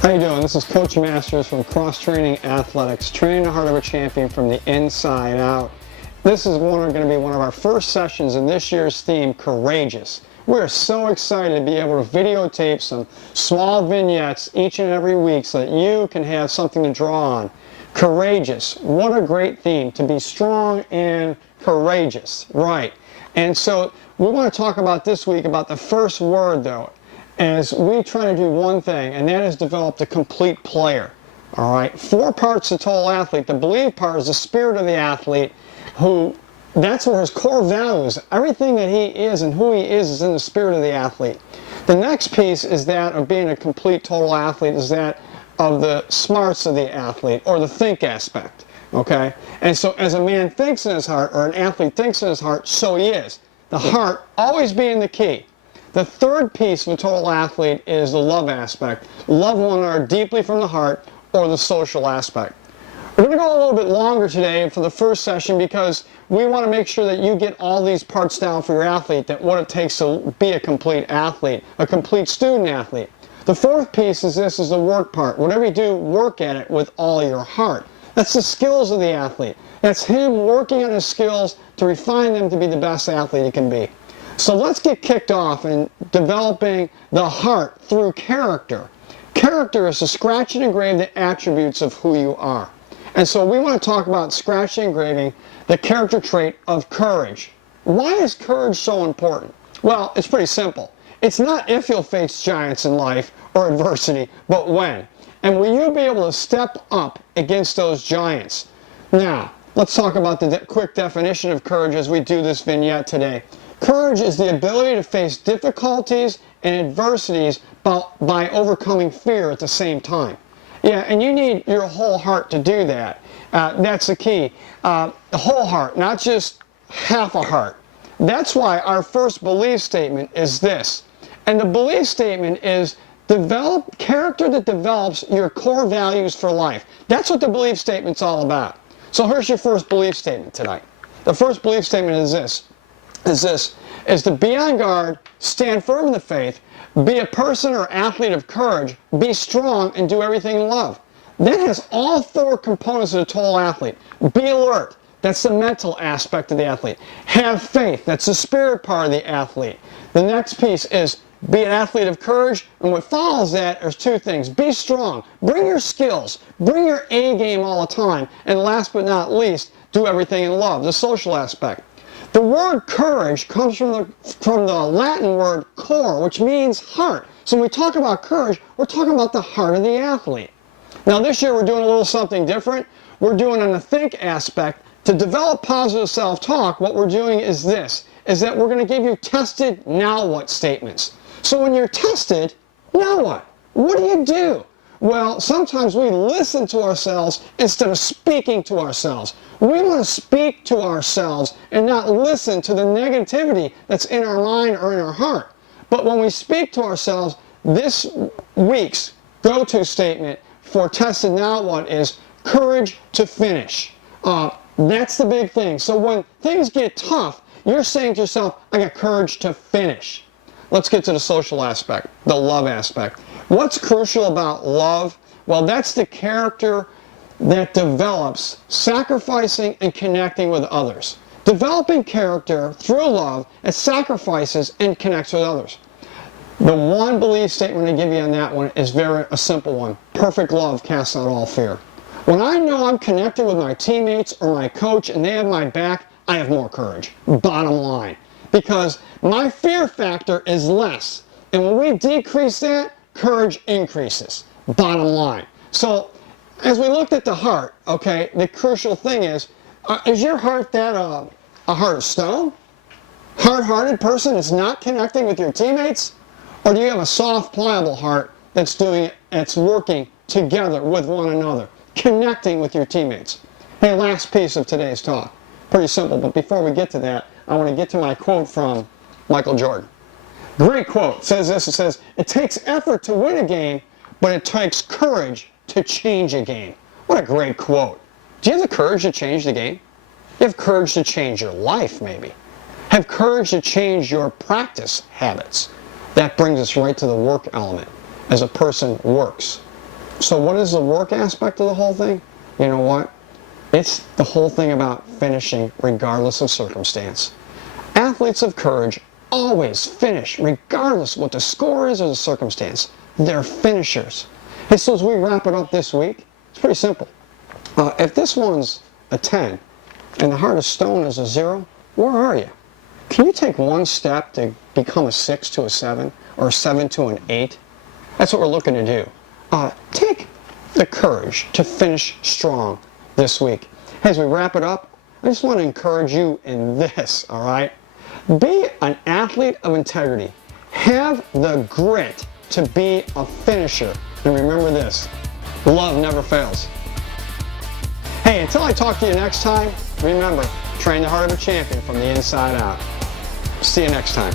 How you doing? This is Coach Masters from Cross Training Athletics, training the heart of a champion from the inside out. This is going to be one of our first sessions in this year's theme, Courageous. We're so excited to be able to videotape some small vignettes each and every week so that you can have something to draw on. Courageous. What a great theme, to be strong and courageous. Right. And so we want to talk about this week about the first word, though, as we try to do one thing, and that is develop the complete player. All right, 4 parts of total athlete. The believe part is the spirit of the athlete, that's where his core values, everything that he is and who he is in the spirit of the athlete. The next piece is that of being a complete total athlete, is that of the smarts of the athlete, or the think aspect. Okay, and so as a man thinks in his heart, or an athlete thinks in his heart, so he is. The heart always being the key. The third piece of a total athlete is the love aspect. Love one another deeply from the heart, or the social aspect. We're going to go a little bit longer today for the first session because we want to make sure that you get all these parts down for your athlete, that what it takes to be a complete athlete, a complete student athlete. The fourth piece is this, is the work part. Whatever you do, work at it with all your heart. That's the skills of the athlete. That's him working on his skills to refine them to be the best athlete he can be. So let's get kicked off in developing the heart through character. Character is to scratch and engrave the attributes of who you are. And so we want to talk about scratching and engraving the character trait of courage. Why is courage so important? Well, it's pretty simple. It's not if you'll face giants in life or adversity, but when. And will you be able to step up against those giants? Now, let's talk about the quick definition of courage as we do this vignette today. Courage is the ability to face difficulties and adversities by overcoming fear at the same time. Yeah, and you need your whole heart to do that. That's the key. The whole heart, not just half a heart. That's why our first belief statement is this. And the belief statement is develop character that develops your core values for life. That's what the belief statement's all about. So here's your first belief statement tonight. The first belief statement is to be on guard, stand firm in the faith, be a person or athlete of courage, be strong, and do everything in love. That has all 4 components of the total athlete. Be alert. That's the mental aspect of the athlete. Have faith. That's the spirit part of the athlete. The next piece is be an athlete of courage, and what follows that is 2 things. Be strong. Bring your skills. Bring your A game all the time. And last but not least, do everything in love, the social aspect. The word courage comes from the Latin word cor, which means heart. So when we talk about courage, we're talking about the heart of the athlete. Now this year we're doing a little something different. We're doing on the think aspect. To develop positive self-talk, what we're doing is this, is that we're going to give you tested now what statements. So when you're tested, now what? What do you do? Well, sometimes we listen to ourselves instead of speaking to ourselves. We want to speak to ourselves and not listen to the negativity that's in our mind or in our heart. But when we speak to ourselves, this week's go-to statement for tested now what is courage to finish. That's the big thing. So when things get tough, you're saying to yourself, I got courage to finish. Let's get to the social aspect, the love aspect. What's crucial about love? Well, that's the character that develops sacrificing and connecting with others. Developing character through love, it sacrifices and connects with others. The one belief statement I give you on that one is a simple one. Perfect love casts out all fear. When I know I'm connected with my teammates or my coach and they have my back, I have more courage. Bottom line. Because my fear factor is less. And when we decrease that, courage increases. Bottom line. So as we looked at the heart, okay, the crucial thing is your heart that a heart of stone? Hard-hearted person that's not connecting with your teammates? Or do you have a soft, pliable heart that's working together with one another, connecting with your teammates? Hey, last piece of today's talk. Pretty simple, but before we get to that, I want to get to my quote from Michael Jordan. Great quote. It says this, it says, it takes effort to win a game, but it takes courage to change a game. What a great quote. Do you have the courage to change the game? You have courage to change your life, maybe. Have courage to change your practice habits. That brings us right to the work element. As a person works, So what is the work aspect of the whole thing? You know what? It's the whole thing about finishing regardless of circumstance. Athletes of courage always finish regardless what the score is or the circumstance. They're finishers. Hey, so as we wrap it up this week, it's pretty simple. If this one's a 10 and the heart of stone is a 0, where are you? Can you take one step to become a 6 to a 7 or a 7 to an 8? That's what we're looking to do. Take the courage to finish strong this week. As we wrap it up, I just want to encourage you in this, all right? Be an athlete of integrity. Have the grit to be a finisher. And remember this, love never fails. Hey, until I talk to you next time, remember, train the heart of a champion from the inside out. See you next time.